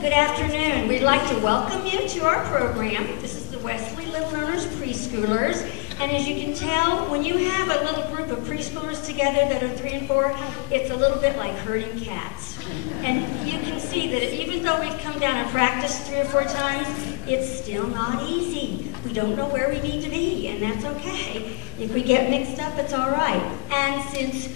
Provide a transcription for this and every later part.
Good afternoon. We'd like to welcome you to our program. This is the Wesley Little Learners Preschoolers. And as you can tell, when you have a little group of preschoolers together that are 3 and 4, it's a little bit like herding cats. And you can see that even though we've come down and practiced 3 or 4 times, it's still not easy. We don't know where we need to be, and that's okay. If we get mixed up, it's all right. And since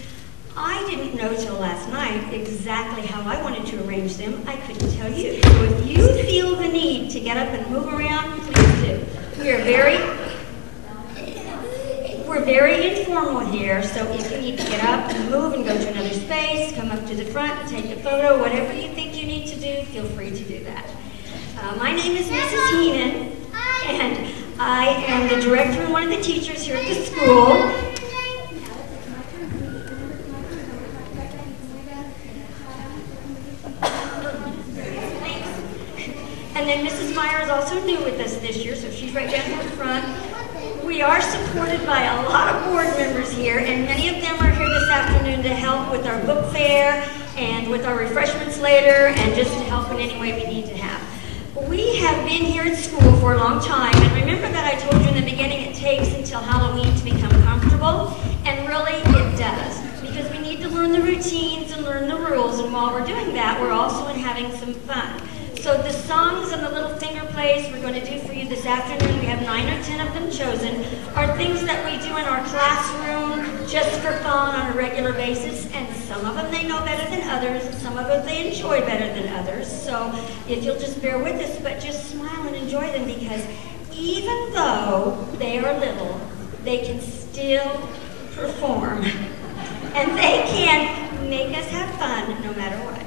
I didn't know till last night exactly how I wanted to arrange them, I couldn't tell you. So if you feel the need to get up and move around, please do. We're very informal here, so if you need to get up and move and go to another space, come up to the front and take a photo, whatever you think you need to do, feel free to do that. My name is Mrs. Heenan, and I am the director and one of the teachers here at the school. And then Mrs. Meyer is also new with us this year, so she's right down here in front. We are supported by a lot of board members here, and many of them are here this afternoon to help with our book fair and with our refreshments later, and just to help in any way we need to have. We have been here at school for a long time, and remember that I told you in the beginning it takes until Halloween to become comfortable, and really it does, because we need to learn the routines and learn the rules, and while we're doing that, we're also having some fun. So the songs and the little finger plays we're going to do for you this afternoon, we have 9 or 10 of them chosen, are things that we do in our classroom just for fun on a regular basis, and some of them they know better than others, some of them they enjoy better than others. So if you'll just bear with us, but just smile and enjoy them, because even though they are little, they can still perform, and they can make us have fun no matter what.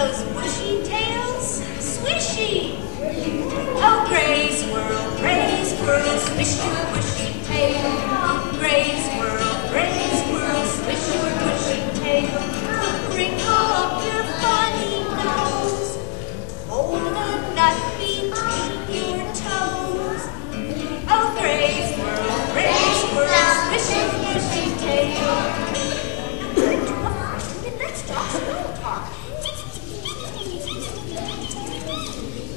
those bushy tails swishy. Oh, gray squirrel, swish your bushy tail. Gray squirrel, swish your bushy tail. Wrinkle up your funny nose. Hold a nut between your toes. Oh, gray squirrel, swish your bushy tail. Let's talk small talk.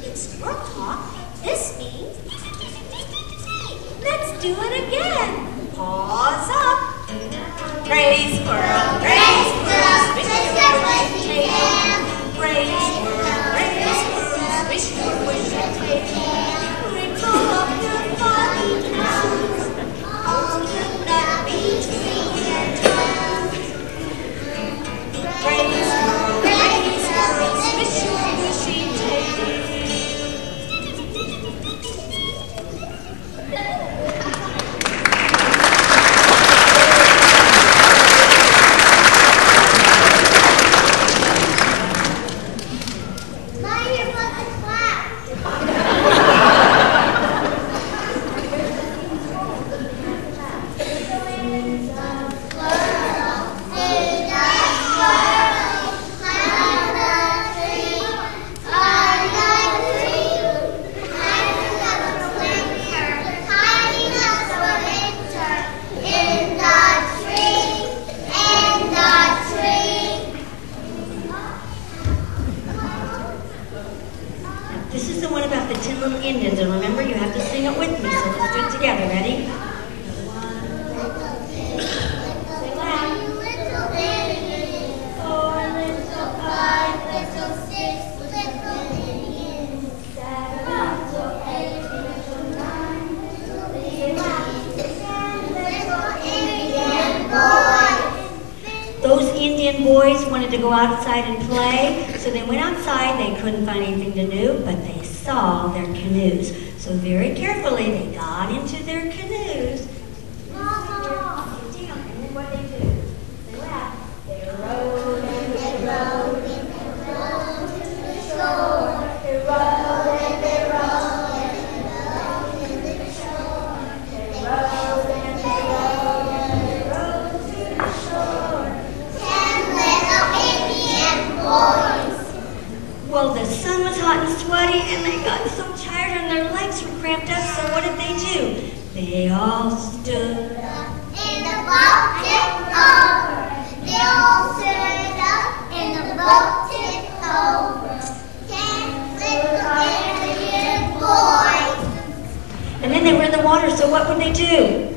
In small talk, this means let's do it again. Paws up. Gray squirrel, swish your bushy tail. Gray squirrel, swish your bushy tail. Wrinkle up your funny nose. Hold your nut between your toes. Gray squirrel, swish your bushy tail. This is the one about the 10 little Indians, and remember, you have to sing it with me, so let's do it together. Ready? Those Indian boys wanted to go outside and play, so they went outside. They couldn't find anything to do, but they saw their canoes. So very carefully, they got into their canoes. Mama! And then what they do? They laughed. They rowed and they rowed and they rowed to the shore. They rowed and they rowed and they rowed to the shore. They rowed and they rowed and they rowed to the shore. 10 little Indian boys. Well, the sun was hot and sweaty, and they got so tired and their legs were cramped up, so what did they do? They all stood up and the boat tipped over. They all stood up and the boat tipped over. 10 little Indian boys. And then they were in the water, so what would they do?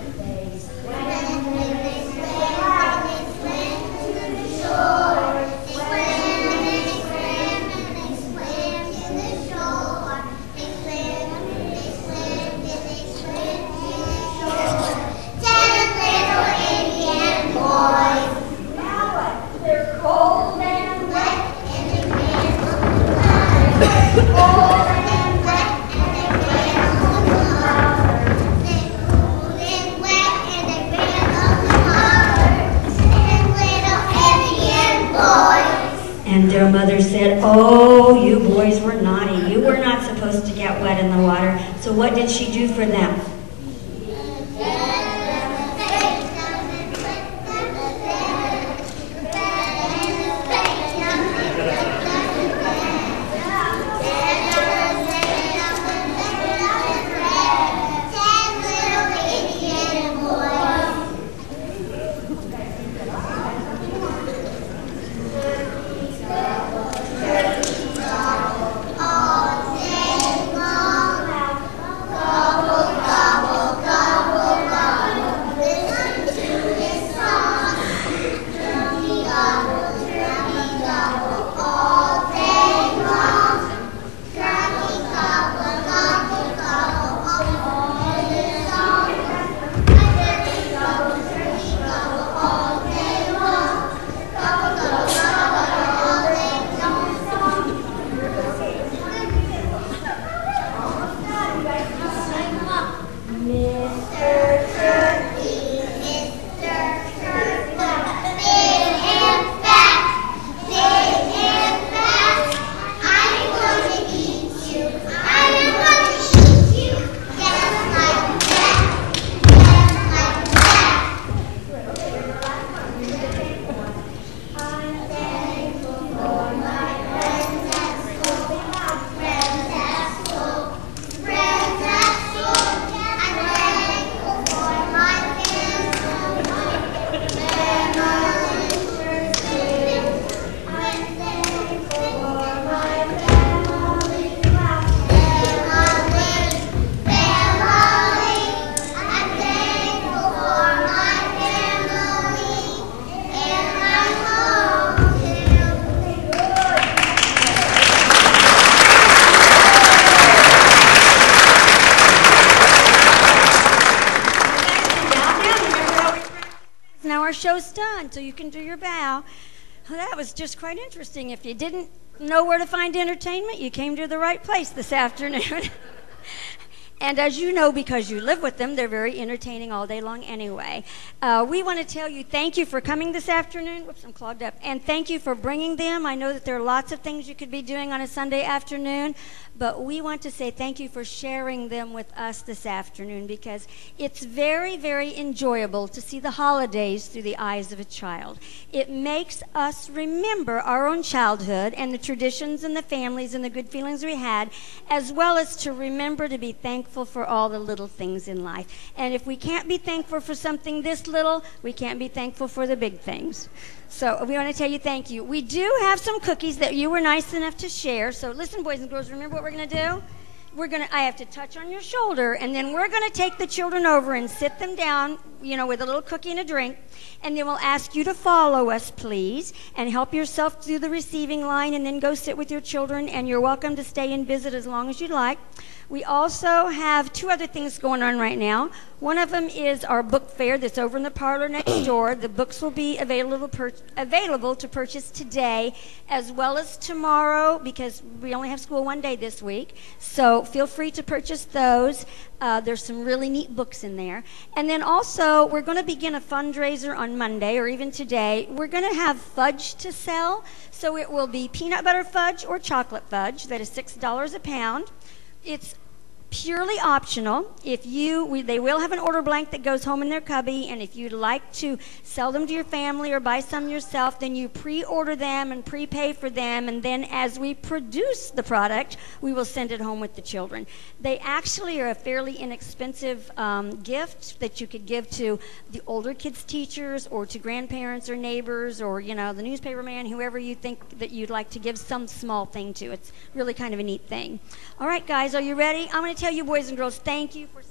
And their mother said, "Oh, you boys were naughty. You were not supposed to get wet in the water." So what did she do for them? done, so you can do your bow. Well, that was just quite interesting. If you didn't know where to find entertainment, you came to the right place this afternoon. And as you know, because you live with them, they're very entertaining all day long anyway. We want to tell you thank you for coming this afternoon. Whoops, I'm clogged up. And thank you for bringing them. I know that there are lots of things you could be doing on a Sunday afternoon, but we want to say thank you for sharing them with us this afternoon, because it's very, very enjoyable to see the holidays through the eyes of a child. It makes us remember our own childhood and the traditions and the families and the good feelings we had, as well as to remember to be thankful for all the little things in life. And if we can't be thankful for something this little, we can't be thankful for the big things. So we want to tell you thank you. We do have some cookies that you were nice enough to share. So listen, boys and girls, remember what we're going to do? I have to touch on your shoulder, and then we're going to take the children over and sit them down, with a little cookie and a drink, and then we'll ask you to follow us, please, and help yourself through the receiving line, and then go sit with your children, and you're welcome to stay and visit as long as you'd like. We also have two other things going on right now. One of them is our book fair that's over in the parlor next door. The books will be available to purchase today as well as tomorrow, because we only have school one day this week. So feel free to purchase those. There's some really neat books in there. And then also, we're going to begin a fundraiser on Monday, or even today. We're going to have fudge to sell. So it will be peanut butter fudge or chocolate fudge. That is $6 a pound. It's purely optional. They will have an order blank that goes home in their cubby, and if you'd like to sell them to your family or buy some yourself, then you pre-order them and prepay for them, and then as we produce the product, we will send it home with the children. They actually are a fairly inexpensive gift that you could give to the older kids' teachers, or to grandparents or neighbors, or the newspaper man, whoever you think that you'd like to give some small thing to. It's really kind of a neat thing. All right, guys, are you ready? I'm going to tell you, boys and girls, thank you for